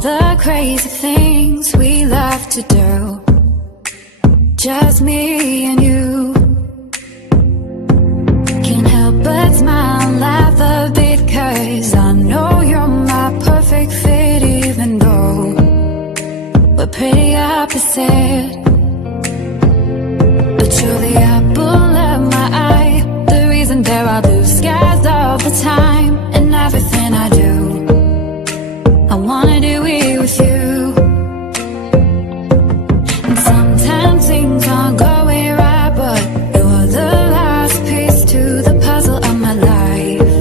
the crazy things we love to do. Just me and you. Can't help but smile and laugh a bit, 'cause I know you're my perfect fit, even though we're pretty opposite. But you're the apple of my eye, the reason there are blue skies all the time. And everything I do, I wanna do it with you. And sometimes things aren't going right, but you're the last piece to the puzzle of my life.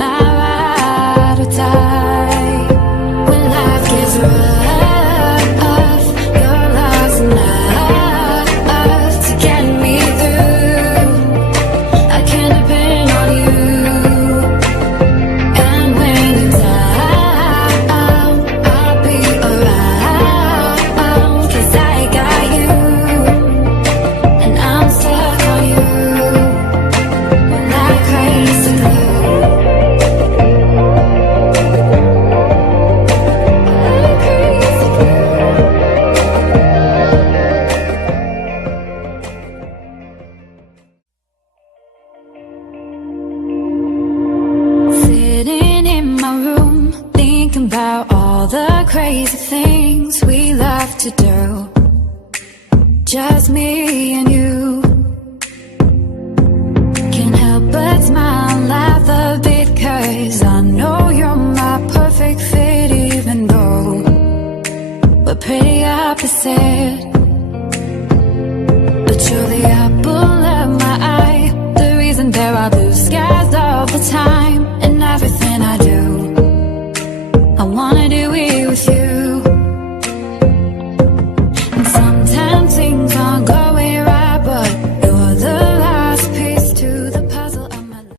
My ride or die. When life gets rough, your love's enough to get me through. I can depend on you. And when you're down, I'll be around, 'cause I got you. And I'm stuck on you. Like crazy glue. Like crazy glue. Sitting in my room, thinking about all the crazy things we love to do. Just me and you. Can't help but smile and laugh a bit, 'cause I know you're my perfect fit, even though we're pretty opposite. But you're the apple of my eye, the reason there are blue skies all the time. And everything I do, I want